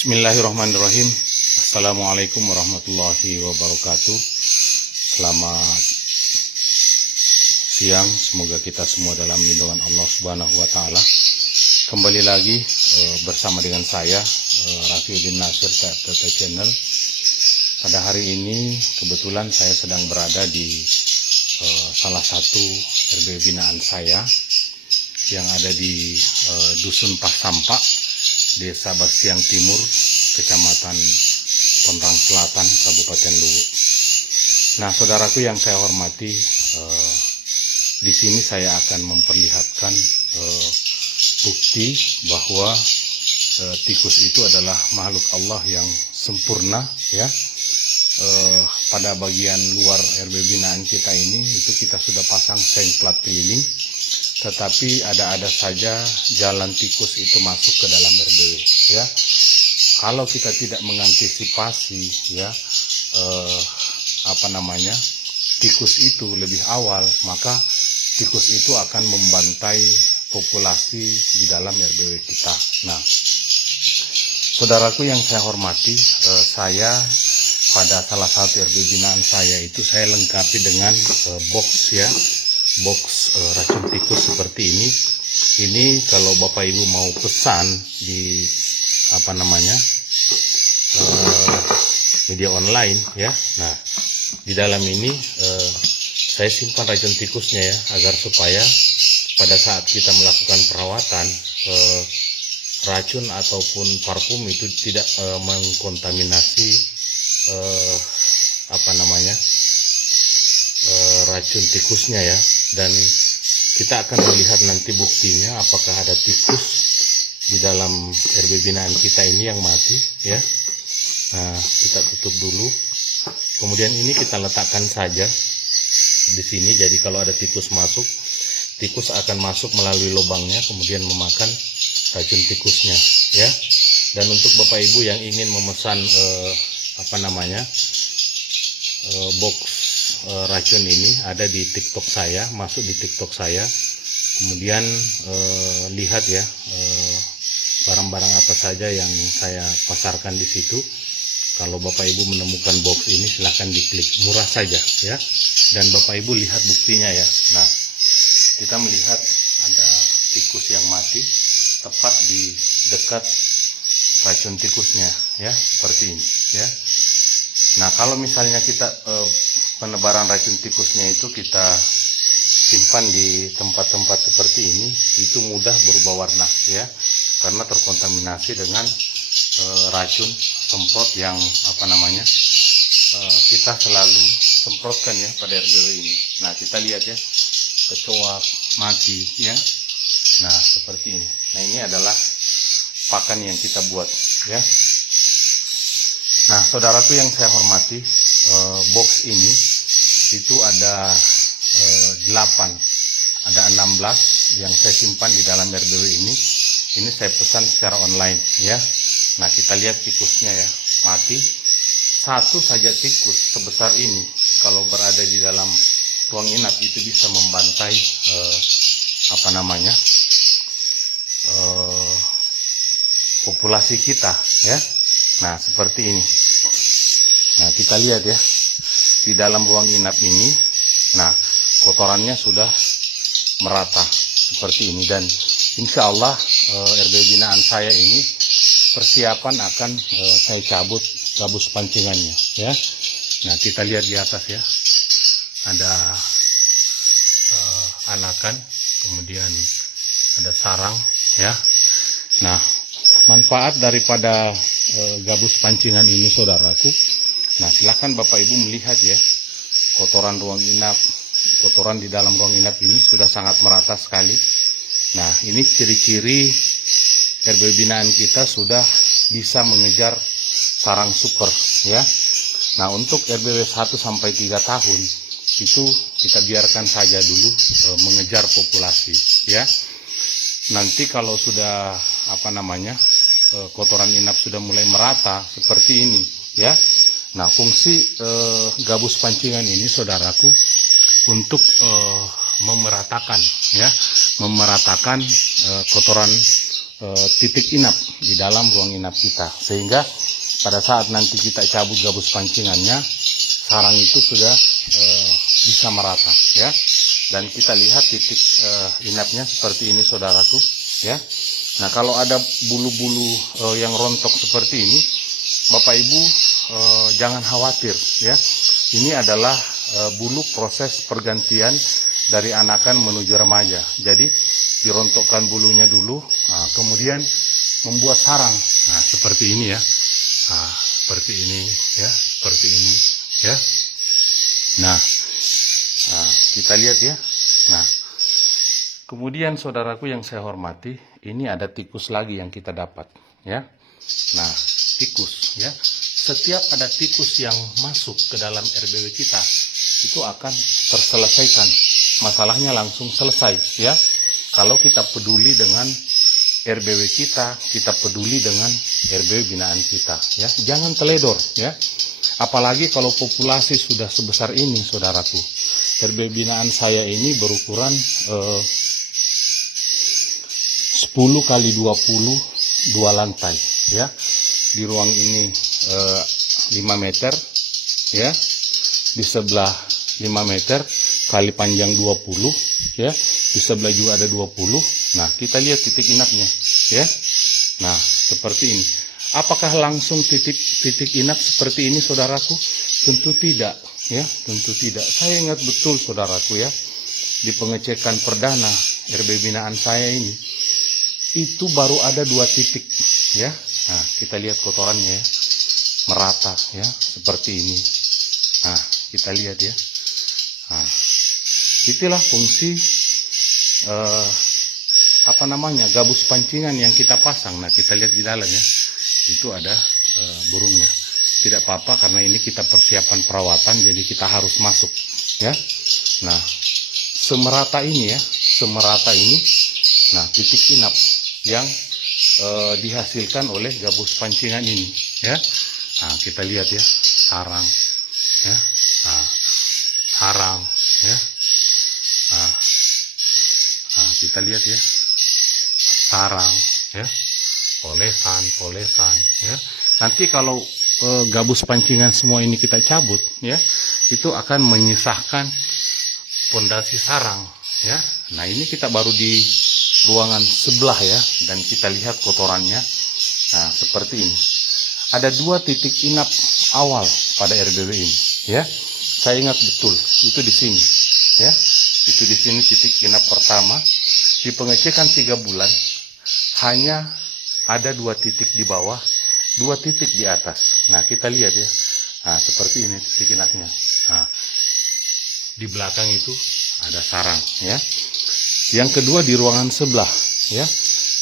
Bismillahirrahmanirrahim. Assalamualaikum warahmatullahi wabarakatuh. Selamat siang. Semoga kita semua dalam lindungan Allah Subhanahu wa Ta'ala. Kembali lagi bersama dengan saya, Rafiuddin Nasir, TT Channel. Pada hari ini kebetulan saya sedang berada di salah satu RW binaan saya yang ada di Dusun Pasampak, Desa Bastiang Timur, Kecamatan Pondrang Selatan, Kabupaten Luwu. Nah, saudaraku yang saya hormati, di sini saya akan memperlihatkan bukti bahwa tikus itu adalah makhluk Allah yang sempurna, ya. Pada bagian luar RW binaan kita ini itu kita sudah pasang seng plat keliling, tetapi ada saja jalan tikus itu masuk ke dalam RW, ya. Kalau kita tidak mengantisipasi, ya, tikus itu lebih awal, maka tikus itu akan membantai populasi di dalam RW kita. Nah, saudaraku yang saya hormati, saya pada salah satu RW binaan saya itu saya lengkapi dengan box, ya, box racun tikus seperti ini. Ini kalau Bapak Ibu mau pesan di media online, ya. Nah, di dalam ini saya simpan racun tikusnya, ya, agar supaya pada saat kita melakukan perawatan racun ataupun parfum itu tidak mengkontaminasi racun tikusnya, ya. Dan kita akan melihat nanti buktinya apakah ada tikus di dalam RW binaan kita ini yang mati, ya. Nah, kita tutup dulu. Kemudian ini kita letakkan saja di sini. Jadi kalau ada tikus masuk, tikus akan masuk melalui lubangnya kemudian memakan racun tikusnya, ya. Dan untuk Bapak Ibu yang ingin memesan box racun ini, ada di TikTok saya, masuk di TikTok saya, kemudian lihat, ya, barang-barang apa saja yang saya pasarkan di situ. Kalau Bapak Ibu menemukan box ini, silahkan diklik, murah saja, ya. Dan Bapak Ibu lihat buktinya, ya. Nah, kita melihat ada tikus yang mati tepat di dekat racun tikusnya, ya, seperti ini, ya. Nah, kalau misalnya kita penebaran racun tikusnya itu kita simpan di tempat-tempat seperti ini, itu mudah berubah warna, ya, karena terkontaminasi dengan racun semprot yang kita selalu semprotkan, ya, pada RW ini. Nah, kita lihat, ya, kecoa mati, ya. Nah, seperti ini. Nah, ini adalah pakan yang kita buat, ya. Nah, saudaraku yang saya hormati, box ini itu ada 8, ada 16 yang saya simpan di dalam RW ini. Ini saya pesan secara online, ya. Nah, kita lihat tikusnya, ya, mati. Satu saja tikus sebesar ini kalau berada di dalam ruang inap itu bisa membantai populasi kita, ya. Nah, seperti ini. Nah, kita lihat, ya, di dalam ruang inap ini, nah, kotorannya sudah merata seperti ini. Dan insya Allah RW binaan saya ini persiapan akan saya cabut gabus pancingannya, ya. Nah, kita lihat di atas, ya, ada anakan, kemudian ada sarang, ya. Nah, manfaat daripada gabus pancingan ini, saudaraku. Nah, silakan Bapak Ibu melihat, ya, kotoran ruang inap, kotoran di dalam ruang inap ini sudah sangat merata sekali. Nah, ini ciri-ciri RW binaan kita sudah bisa mengejar sarang super, ya. Nah, untuk RW 1 sampai 3 tahun itu kita biarkan saja dulu mengejar populasi, ya. Nanti kalau sudah kotoran inap sudah mulai merata seperti ini, ya. Nah, fungsi gabus pancingan ini, saudaraku, untuk memeratakan, ya, kotoran titik inap di dalam ruang inap kita, sehingga pada saat nanti kita cabut gabus pancingannya, sarang itu sudah bisa merata ya. Dan kita lihat titik inapnya seperti ini saudaraku ya. Nah, kalau ada bulu-bulu yang rontok seperti ini, Bapak Ibu jangan khawatir ya. Ini adalah bulu proses pergantian dari anakan menuju remaja. Jadi dirontokkan bulunya dulu, kemudian membuat sarang. Nah, seperti ini ya. Nah, seperti ini ya, seperti ini ya. Nah, kita lihat ya. Nah, kemudian saudaraku yang saya hormati, ini ada tikus lagi yang kita dapat ya. Nah, tikus ya. Setiap ada tikus yang masuk ke dalam RBW kita, itu akan terselesaikan. Masalahnya langsung selesai ya. Kalau kita peduli dengan RBW kita peduli dengan RBW binaan kita ya. Jangan teledor ya. Apalagi kalau populasi sudah sebesar ini saudaraku. RBW binaan saya ini berukuran 10 kali 20 2 lantai ya. Di ruang ini 5 meter ya. Di sebelah 5 meter kali panjang 20 ya. Di sebelah juga ada 20. Nah, kita lihat titik inapnya ya. Nah, seperti ini. Apakah langsung titik inap seperti ini saudaraku? Tentu tidak ya, tentu tidak. Saya ingat betul saudaraku ya, di pengecekan perdana RBW binaan saya ini, itu baru ada 2 titik ya. Nah, kita lihat kotorannya ya, merata ya, seperti ini. Nah, kita lihat ya. Nah, itulah fungsi gabus pancingan yang kita pasang. Nah, kita lihat di dalam ya, itu ada burungnya. Tidak apa-apa karena ini kita persiapan perawatan, jadi kita harus masuk ya. Nah, semerata ini ya, semerata ini. Nah, titik inap yang dihasilkan oleh gabus pancingan ini ya. Nah, kita lihat ya, sarang ya. Nah, sarang ya. Nah, kita lihat ya, sarang ya, polesan ya. Nanti kalau gabus pancingan semua ini kita cabut ya, itu akan menyisahkan pondasi sarang ya. Nah, ini kita baru di ruangan sebelah ya, dan kita lihat kotorannya. Nah, seperti ini. Ada 2 titik inap awal pada RBW ini ya. Saya ingat betul, itu di sini ya. Itu di sini titik inap pertama. Di pengecekan 3 bulan hanya ada 2 titik di bawah, 2 titik di atas. Nah, kita lihat ya. Nah, seperti ini titik inapnya. Nah, di belakang itu ada sarang ya. Yang kedua di ruangan sebelah ya.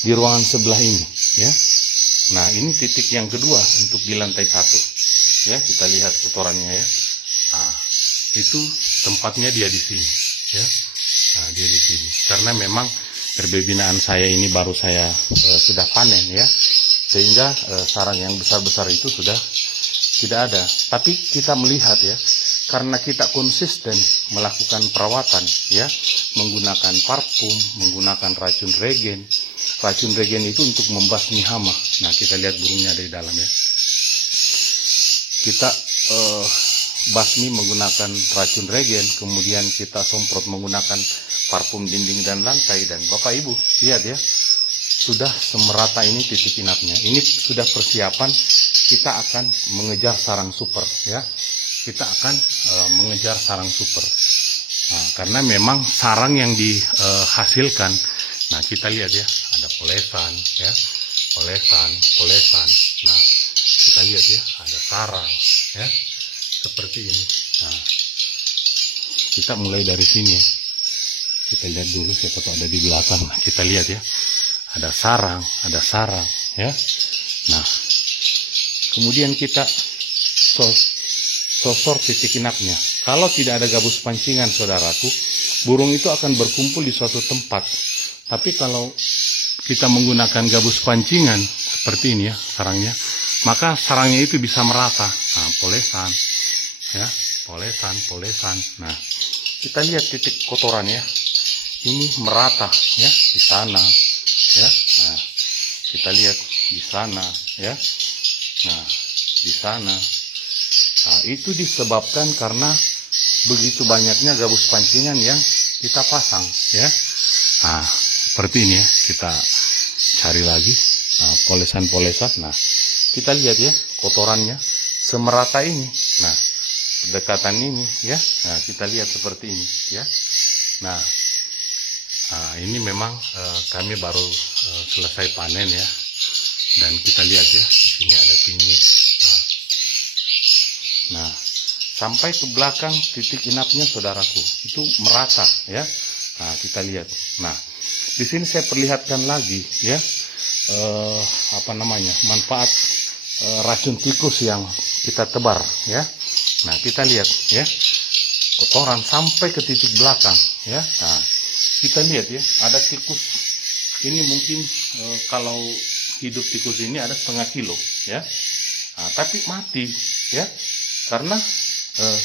Di ruangan sebelah ini ya. Nah, ini titik yang kedua untuk di lantai 1 ya. Kita lihat kotorannya ya. Nah, itu tempatnya dia di sini ya. Nah, dia di sini. Karena memang RBW binaan saya ini baru saya sudah panen ya. Sehingga sarang yang besar-besar itu sudah tidak ada. Tapi kita melihat ya, karena kita konsisten melakukan perawatan ya, menggunakan parfum, menggunakan racun regen. Racun regen itu untuk membasmi hama. Nah, kita lihat burungnya dari dalam ya. Kita basmi menggunakan racun regen, kemudian kita semprot menggunakan parfum dinding dan lantai. Dan Bapak Ibu lihat ya, sudah semerata ini titik inapnya. Ini sudah persiapan kita akan mengejar sarang super ya. Kita akan mengejar sarang super. Nah, karena memang sarang yang dihasilkan, nah kita lihat ya, ada polesan ya, polesan. Nah, kita lihat ya, ada sarang ya, seperti ini. Nah, kita mulai dari sini ya. Kita lihat dulu siapa tahu ada di belakang. Nah, kita lihat ya, ada sarang ya. Nah, kemudian kita sosor titik inapnya. Kalau tidak ada gabus pancingan saudaraku, burung itu akan berkumpul di suatu tempat. Tapi kalau kita menggunakan gabus pancingan seperti ini ya, sarangnya, maka sarangnya itu bisa merata. Nah, polesan ya, polesan. Nah, kita lihat titik kotoran ya, ini merata ya di sana ya. Nah, kita lihat di sana ya. Nah, di sana. Nah, itu disebabkan karena begitu banyaknya gabus pancingan yang kita pasang ya. Nah, seperti ini ya, kita cari lagi polesan-polesan. Nah, kita lihat ya kotorannya semerata ini. Nah, berdekatan ini ya. Nah, kita lihat seperti ini ya. Nah, ini memang kami baru selesai panen ya. Dan kita lihat ya, di sini ada pinit. Nah, sampai ke belakang titik inapnya saudaraku, itu merata ya. Nah, kita lihat. Nah, di sini saya perlihatkan lagi ya, manfaat racun tikus yang kita tebar ya. Nah, kita lihat ya, kotoran sampai ke titik belakang ya. Nah, kita lihat ya, ada tikus ini mungkin kalau hidup tikus ini ada 0,5 kilo ya. Nah, tapi mati ya, karena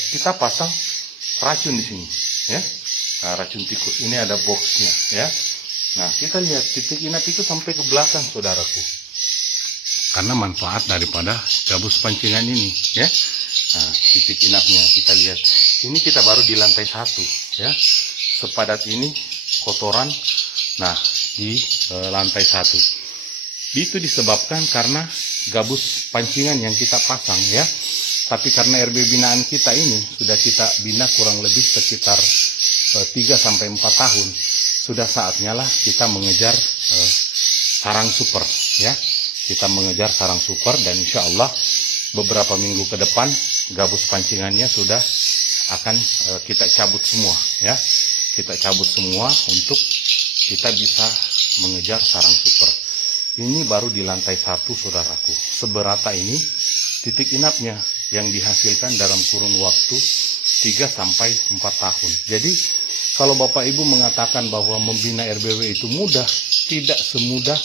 kita pasang racun di sini ya. Nah, racun tikus ini ada boxnya ya. Nah, kita lihat titik inap itu sampai ke belakang saudaraku, karena manfaat daripada gabus pancingan ini ya. Nah, titik inapnya kita lihat, ini kita baru di lantai 1 ya, sepadat ini kotoran. Nah, di lantai 1 itu disebabkan karena gabus pancingan yang kita pasang ya. Tapi karena RB binaan kita ini sudah kita bina kurang lebih sekitar 3-4 tahun, sudah saatnya lah kita mengejar sarang super ya. Kita mengejar sarang super, dan insya Allah beberapa minggu ke depan gabus pancingannya sudah akan kita cabut semua ya. Kita cabut semua untuk kita bisa mengejar sarang super. Ini baru di lantai 1 saudaraku. Seberata ini titik inapnya yang dihasilkan dalam kurun waktu 3-4 tahun. Jadi kalau Bapak Ibu mengatakan bahwa membina RBW itu mudah, tidak semudah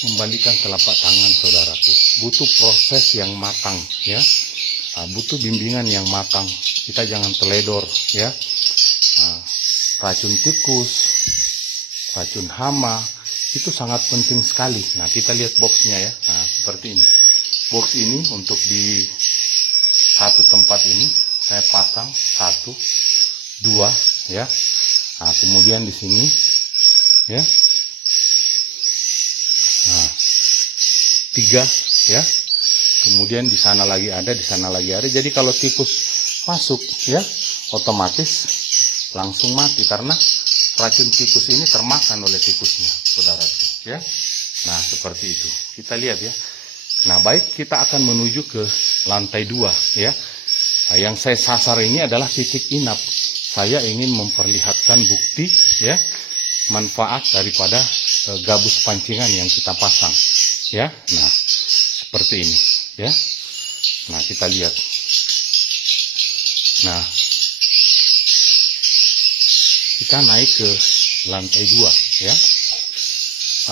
membalikan telapak tangan saudaraku. Butuh proses yang matang ya. Butuh bimbingan yang matang. Kita jangan teledor ya. Racun tikus, racun hama itu sangat penting sekali. Nah, kita lihat boxnya ya. Nah, seperti ini. Box ini untuk di satu tempat ini saya pasang 1, 2 ya. Nah, kemudian di sini ya. Nah, 3 ya. Kemudian di sana lagi ada, di sana lagi ada. Jadi kalau tikus masuk ya, otomatis langsung mati karena racun tikus ini termakan oleh tikusnya, saudaraku ya. Nah, seperti itu. Kita lihat ya. Nah, baik, kita akan menuju ke lantai 2 ya. Nah, yang saya sasar ini adalah titik inap. Saya ingin memperlihatkan bukti ya, manfaat daripada gabus pancingan yang kita pasang ya. Nah, seperti ini ya. Nah, kita lihat. Nah, kita naik ke lantai 2 ya.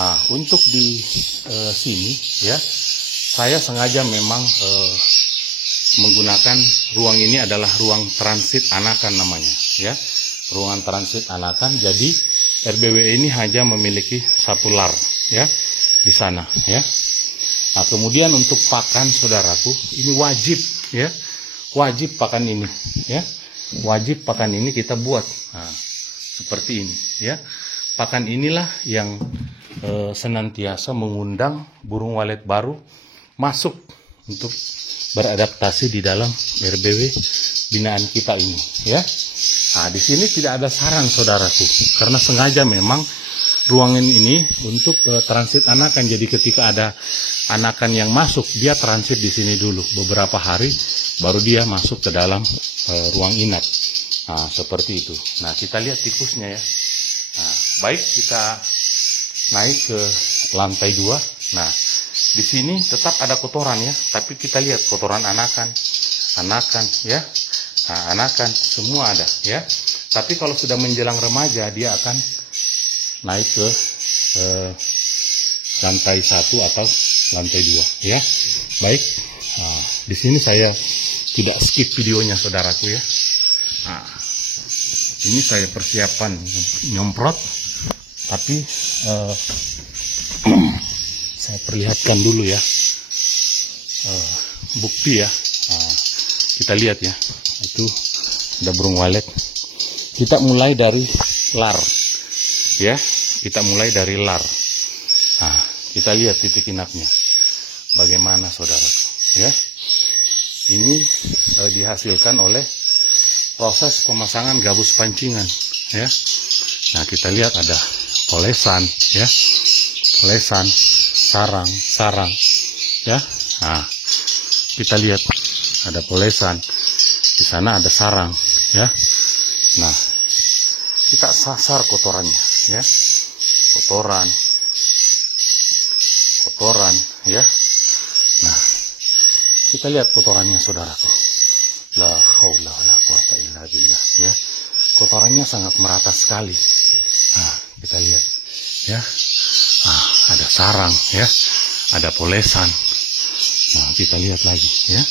Nah, untuk di sini ya, saya sengaja memang menggunakan ruang ini adalah ruang transit anakan namanya ya. Ruangan transit anakan. Jadi RBW ini hanya memiliki 1 lar ya di sana ya. Nah, kemudian untuk pakan saudaraku, ini wajib ya. Wajib pakan ini ya. Wajib pakan ini kita buat. Nah, seperti ini ya. Pakan inilah yang senantiasa mengundang burung walet baru masuk untuk beradaptasi di dalam RBW binaan kita ini ya. Nah, di sini tidak ada sarang saudaraku, karena sengaja memang ruangan ini untuk transit anakan. Jadi ketika ada anakan yang masuk, dia transit di sini dulu beberapa hari, baru dia masuk ke dalam ruang inap. Nah, seperti itu. Nah, kita lihat tikusnya ya. Nah, baik, kita naik ke lantai 2. Nah, di sini tetap ada kotoran ya, tapi kita lihat kotoran anakan ya. Nah, anakan semua ada ya. Tapi kalau sudah menjelang remaja, dia akan naik ke lantai 1 atau lantai 2 ya. Baik, nah, di sini saya tidak skip videonya saudaraku ya. Nah, ini saya persiapan nyemprot, tapi saya perlihatkan dulu ya, bukti ya. Kita lihat ya, itu ada burung walet. Kita mulai dari lar ya, kita mulai dari lar. Kita lihat titik inapnya bagaimana saudaraku ya. Ini dihasilkan oleh proses pemasangan gabus pancingan ya. Nah, kita lihat ada polesan ya, polesan, sarang ya. Nah, kita lihat ada polesan, di sana ada sarang ya. Nah, kita sasar kotorannya ya, kotoran ya. Nah, kita lihat kotorannya saudaraku. La haula wala quwata illa billah ya. Kotorannya sangat merata sekali. Nah, kita lihat ya. Ada sarang ya, ada polesan. Nah, kita lihat lagi ya.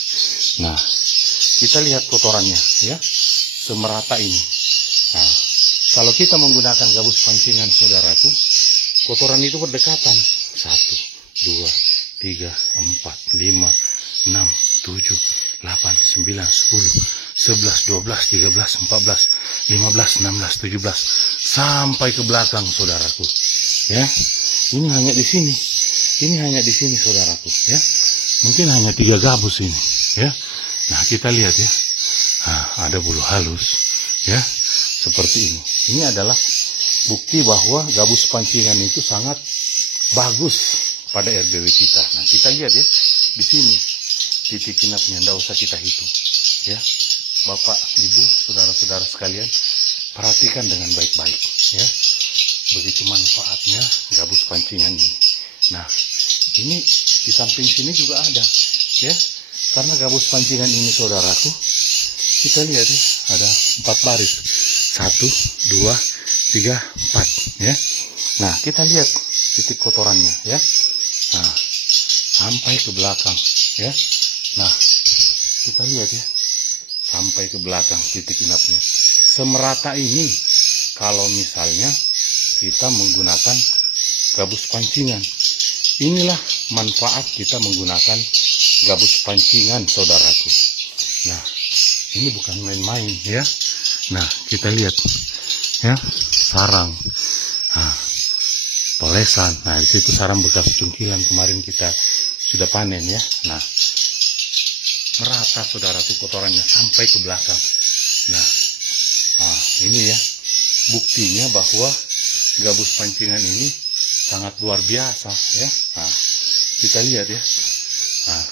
Nah, kita lihat kotorannya ya, semerata ini. Nah, kalau kita menggunakan gabus pancingan saudaraku, kotoran itu berdekatan. 1, 2, 3, 4, 5, 6, 7, 8, 9, 10, 11, 12, 13, 14, 15, 16, 17 sampai ke belakang saudaraku ya. Ini hanya di sini. Ini hanya di sini saudaraku ya. Mungkin hanya 3 gabus ini ya. Nah, kita lihat ya. Ada bulu halus ya, seperti ini. Ini adalah bukti bahwa gabus pancingan itu sangat bagus pada RBW kita. Nah, kita lihat ya, di sini titik inapnya, tidak usah kita hitung ya. Bapak, Ibu, saudara-saudara sekalian, perhatikan dengan baik-baik ya. Begitu manfaatnya gabus pancingan ini. Nah, ini di samping sini juga ada ya. Karena gabus pancingan ini saudaraku, kita lihat ya, ada 4 baris. 1, 2, 3, 4 ya. Nah, kita lihat titik kotorannya ya. Nah, sampai ke belakang ya. Nah, kita lihat ya, sampai ke belakang titik inapnya. Semerata ini kalau misalnya kita menggunakan gabus pancingan. Inilah manfaat kita menggunakan gabus pancingan saudaraku. Nah, ini bukan main-main ya. Nah, kita lihat ya, sarang, polesan. Nah, di situ sarang bekas cungkilan kemarin kita sudah panen ya. Nah, merata saudaraku kotorannya sampai ke belakang. Nah, ini ya buktinya bahwa gabus pancingan ini sangat luar biasa ya. Nah, kita lihat ya. Nah,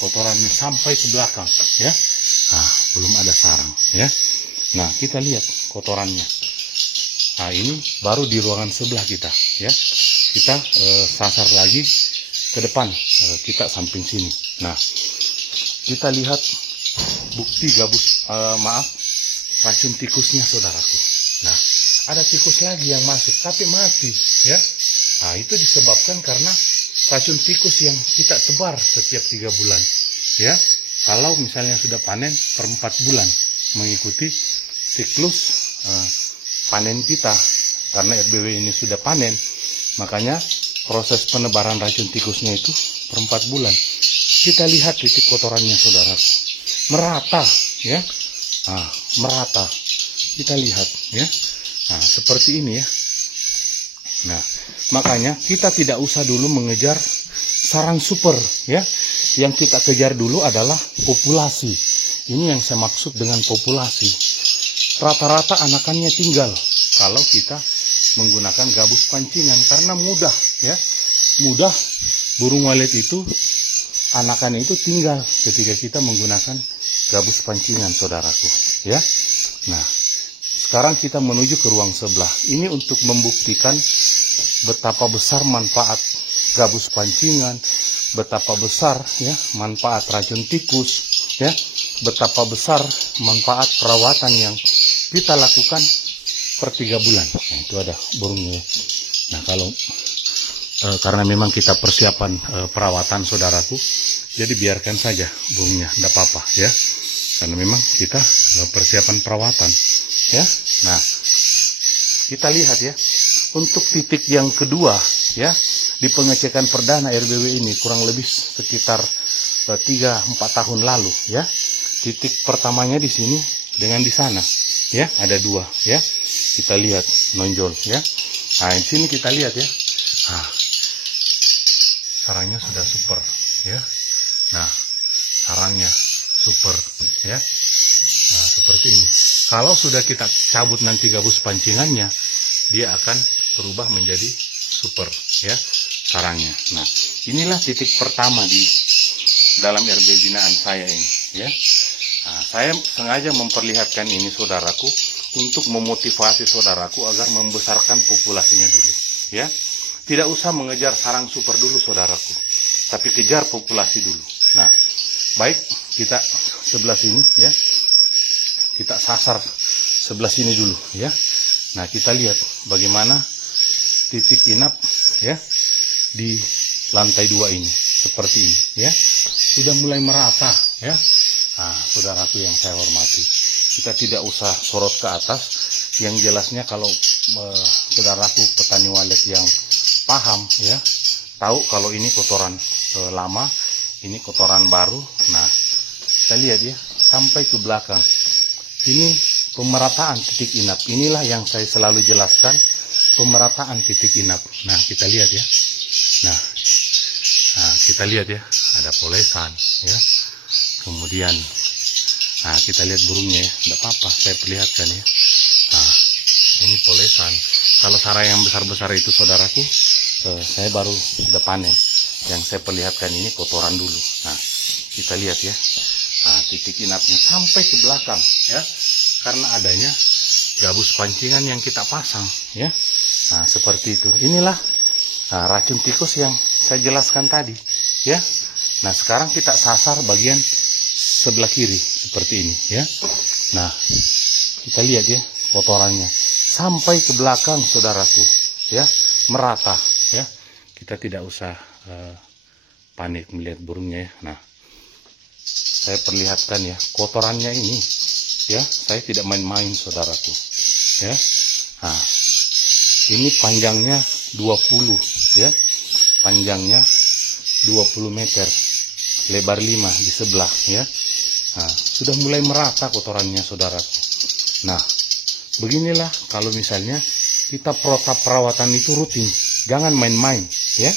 kotorannya sampai ke belakang ya. Nah, belum ada sarang ya. Nah, kita lihat kotorannya. Nah, ini baru di ruangan sebelah kita ya. Kita sasar lagi ke depan, kita samping sini. Nah, kita lihat bukti gabus, racun tikusnya saudaraku. Nah, ada tikus lagi yang masuk tapi mati ya. Nah, itu disebabkan karena racun tikus yang kita tebar setiap 3 bulan ya. Kalau misalnya sudah panen per 4 bulan mengikuti siklus panen kita. Karena RBW ini sudah panen, makanya proses penebaran racun tikusnya itu per 4 bulan. Kita lihat titik kotorannya saudaraku, merata ya. Nah, merata, kita lihat ya. Nah, seperti ini ya. Nah, makanya kita tidak usah dulu mengejar sarang super ya. Yang kita kejar dulu adalah populasi. Ini yang saya maksud dengan populasi. Rata-rata anakannya tinggal kalau kita menggunakan gabus pancingan, karena mudah ya. Mudah burung walet itu, anakan itu tinggal ketika kita menggunakan gabus pancingan saudaraku ya. Nah, sekarang kita menuju ke ruang sebelah. Ini untuk membuktikan betapa besar manfaat gabus pancingan, betapa besar ya manfaat racun tikus ya, betapa besar manfaat perawatan yang kita lakukan per 3 bulan. Nah, itu ada burungnya. Nah, kalau karena memang kita persiapan perawatan saudaraku, jadi biarkan saja burungnya, tidak apa-apa ya. Karena memang kita persiapan perawatan ya. Nah, kita lihat ya, untuk titik yang kedua ya, di pengecekan perdana RBW ini kurang lebih sekitar 3-4 tahun lalu ya. Titik pertamanya di sini dengan di sana ya, ada dua ya. Kita lihat nonjol ya. Nah, di sini kita lihat ya. Nah, sarangnya sudah super ya. Nah, sarangnya super ya. Nah, seperti ini. Kalau sudah kita cabut nanti gabus pancingannya, dia akan berubah menjadi super ya sarangnya. Nah, inilah titik pertama di dalam RB binaan saya ini ya. Nah, saya sengaja memperlihatkan ini saudaraku untuk memotivasi saudaraku agar membesarkan populasinya dulu ya. Tidak usah mengejar sarang super dulu saudaraku, tapi kejar populasi dulu. Nah, baik, kita sebelah sini ya. Kita sasar sebelah sini dulu ya. Nah, kita lihat bagaimana titik inap ya di lantai 2 ini seperti ini ya. Sudah mulai merata ya. Nah, saudaraku yang saya hormati, kita tidak usah sorot ke atas. Yang jelasnya kalau saudaraku petani walet yang paham ya, tahu kalau ini kotoran lama, ini kotoran baru. Nah, kita lihat ya sampai ke belakang. Ini pemerataan titik inap. Inilah yang saya selalu jelaskan, pemerataan titik inap. Nah, kita lihat ya. Nah, kita lihat ya, ada polesan ya. Kemudian, nah kita lihat burungnya ya, tidak apa-apa, saya perlihatkan ya. Nah, ini polesan. Kalau sarang yang besar-besar itu saudaraku, saya baru sudah panen. Yang saya perlihatkan ini kotoran dulu. Nah, kita lihat ya. Nah, titik inapnya sampai ke belakang ya, karena adanya gabus pancingan yang kita pasang ya. Nah, seperti itu. Inilah racun tikus yang saya jelaskan tadi ya. Nah, sekarang kita sasar bagian sebelah kiri seperti ini ya. Nah, kita lihat ya kotorannya sampai ke belakang saudaraku ya, merata ya. Kita tidak usah panik melihat burungnya ya. Nah, saya perlihatkan ya kotorannya ini ya, saya tidak main-main saudaraku ya. Nah, ini panjangnya 20 ya, panjangnya 20 meter, lebar 5 di sebelah ya. Nah, sudah mulai merata kotorannya saudaraku. Nah, beginilah kalau misalnya kita protap perawatan itu rutin, jangan main-main ya,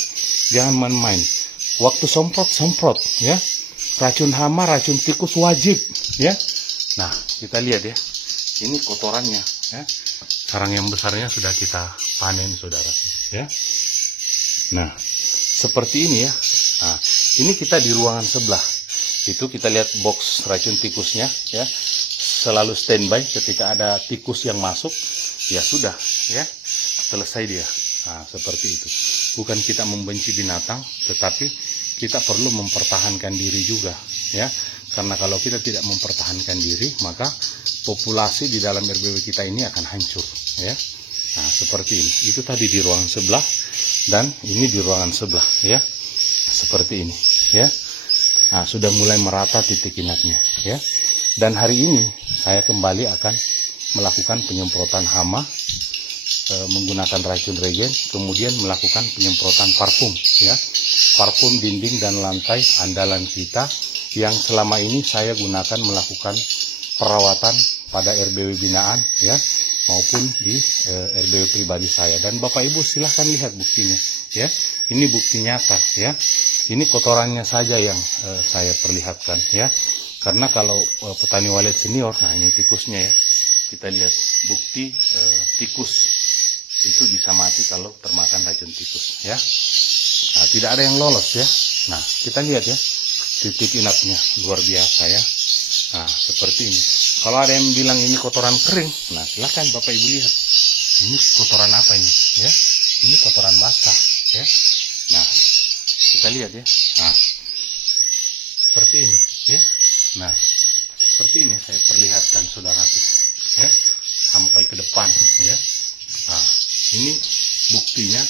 jangan main-main. Waktu semprot ya, racun hama, racun tikus wajib ya. Nah, kita lihat ya, ini kotorannya ya. Sarang yang besarnya sudah kita panen saudaraku ya. Nah, seperti ini ya. Nah, ini kita di ruangan sebelah. Itu kita lihat box racun tikusnya ya. Selalu standby ketika ada tikus yang masuk, ya sudah ya, selesai dia. Nah, seperti itu. Bukan kita membenci binatang, tetapi kita perlu mempertahankan diri juga ya. Karena kalau kita tidak mempertahankan diri, maka populasi di dalam RBW kita ini akan hancur ya. Nah, seperti ini. Itu tadi di ruangan sebelah, dan ini di ruangan sebelah ya. Seperti ini ya. Nah, sudah mulai merata titik inapnya ya. Dan hari ini saya kembali akan melakukan penyemprotan hama menggunakan racun regen, kemudian melakukan penyemprotan parfum ya. Parfum dinding dan lantai andalan kita yang selama ini saya gunakan melakukan perawatan pada RBW binaan ya, maupun di RBW pribadi saya. Dan Bapak Ibu silahkan lihat buktinya ya. Ini bukti nyata ya. Ini kotorannya saja yang saya perlihatkan ya. Karena kalau petani walet senior, nah ini tikusnya ya. Kita lihat bukti tikus itu bisa mati kalau termakan racun tikus ya. Nah, tidak ada yang lolos ya. Nah, kita lihat ya, titik inapnya luar biasa ya. Nah, seperti ini. Kalau ada yang bilang ini kotoran kering, nah silakan Bapak Ibu lihat. Ini kotoran apa ini ya? Ini kotoran basah ya. Nah, kita lihat ya. Nah, seperti ini ya. Nah, seperti ini saya perlihatkan saudaraku ya, sampai ke depan ya. Nah, ini buktinya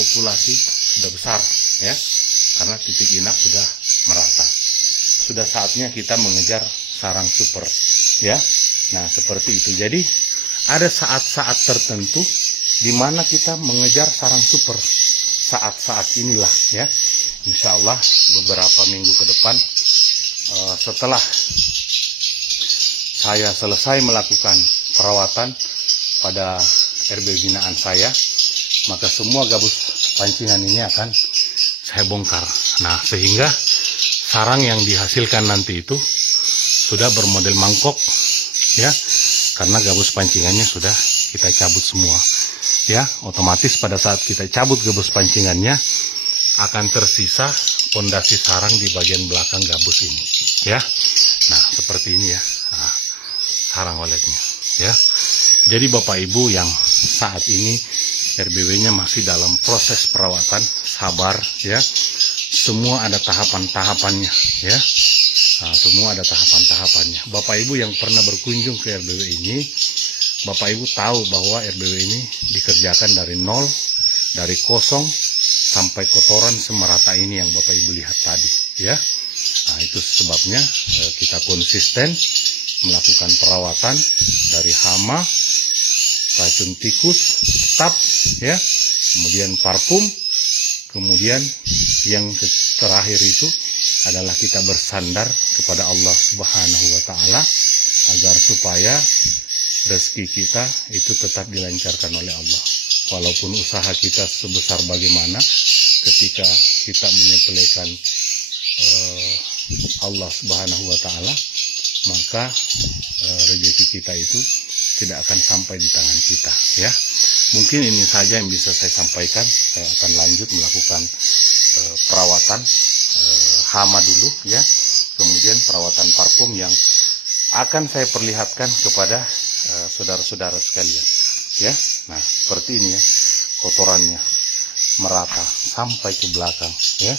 populasi sudah besar ya, karena titik inap sudah merata. Sudah saatnya kita mengejar sarang super ya. Nah, seperti itu. Jadi ada saat-saat tertentu di mana kita mengejar sarang super. saat-saat inilah ya, insya Allah beberapa minggu ke depan setelah saya selesai melakukan perawatan pada RB binaan saya, maka semua gabus pancingan ini akan saya bongkar. Nah, sehingga sarang yang dihasilkan nanti itu sudah bermodel mangkok ya, karena gabus pancingannya sudah kita cabut semua ya. Otomatis pada saat kita cabut gabus pancingannya akan tersisa pondasi sarang di bagian belakang gabus ini ya. Nah, seperti ini ya. Nah, sarang waletnya ya. Jadi Bapak Ibu yang saat ini RBW-nya masih dalam proses perawatan, sabar ya. Semua ada tahapan-tahapannya ya. Nah, semua ada tahapan-tahapannya. Bapak Ibu yang pernah berkunjung ke RBW ini, Bapak Ibu tahu bahwa RBW ini dikerjakan dari nol, dari kosong sampai kotoran semerata ini yang Bapak Ibu lihat tadi ya. Nah, itu sebabnya kita konsisten melakukan perawatan dari hama, racun tikus, stap ya, kemudian parfum, kemudian yang terakhir itu adalah kita bersandar kepada Allah Subhanahu wa Ta'ala agar supaya rezeki kita itu tetap dilancarkan oleh Allah. Walaupun usaha kita sebesar bagaimana, ketika kita menyepelekan Allah Subhanahu wa Ta'ala, maka rezeki kita itu tidak akan sampai di tangan kita ya. Mungkin ini saja yang bisa saya sampaikan. Saya akan lanjut melakukan perawatan hama dulu ya, kemudian perawatan parfum yang akan saya perlihatkan kepada saudara-saudara sekalian ya. Nah, seperti ini ya, kotorannya merata sampai ke belakang ya.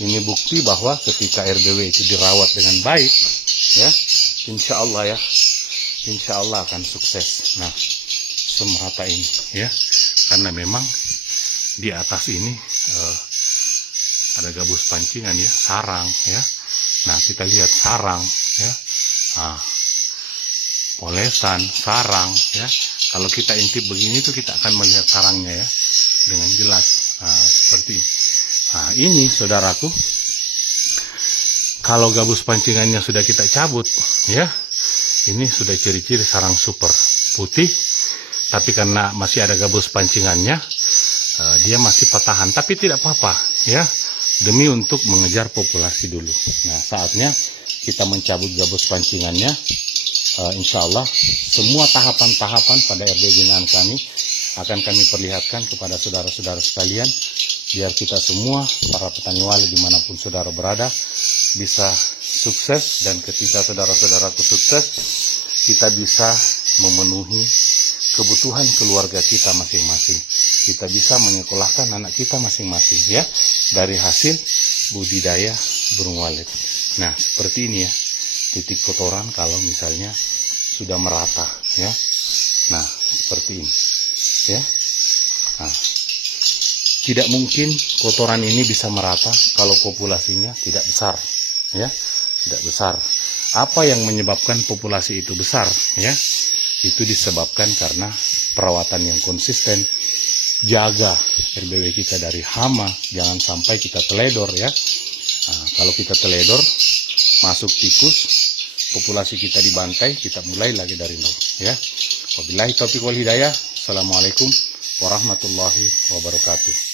Ini bukti bahwa ketika RBW itu dirawat dengan baik ya, insya Allah ya, insya Allah akan sukses. Nah, semerata ini ya, karena memang di atas ini ada gabus pancingan ya, sarang ya. Nah, kita lihat sarang ya, nah, polesan, sarang ya. Kalau kita intip begini tuh kita akan melihat sarangnya ya dengan jelas. Nah, seperti ini. Nah, ini saudaraku, kalau gabus pancingannya sudah kita cabut ya, ini sudah ciri-ciri sarang super putih. Tapi karena masih ada gabus pancingannya, dia masih patahan, tapi tidak apa-apa ya, demi untuk mengejar populasi dulu. Nah, saatnya kita mencabut gabus pancingannya. Insya Allah semua tahapan-tahapan pada RB binaan kami akan kami perlihatkan kepada saudara-saudara sekalian, biar kita semua para petani wali dimanapun saudara berada bisa sukses. Dan ketika saudara-saudaraku sukses, kita bisa memenuhi kebutuhan keluarga kita masing-masing. Kita bisa menyekolahkan anak kita masing-masing ya, dari hasil budidaya burung walet. Nah, seperti ini ya, titik kotoran kalau misalnya sudah merata ya. Nah, seperti ini ya. Nah, tidak mungkin kotoran ini bisa merata kalau populasinya tidak besar ya, tidak besar. Apa yang menyebabkan populasi itu besar ya? Itu disebabkan karena perawatan yang konsisten, jaga RBW kita dari hama, jangan sampai kita teledor ya. Nah, kalau kita teledor, masuk tikus, populasi kita dibantai, kita mulai lagi dari nol ya. Wabillahi taufiq wal hidayah. Assalamualaikum warahmatullahi wabarakatuh.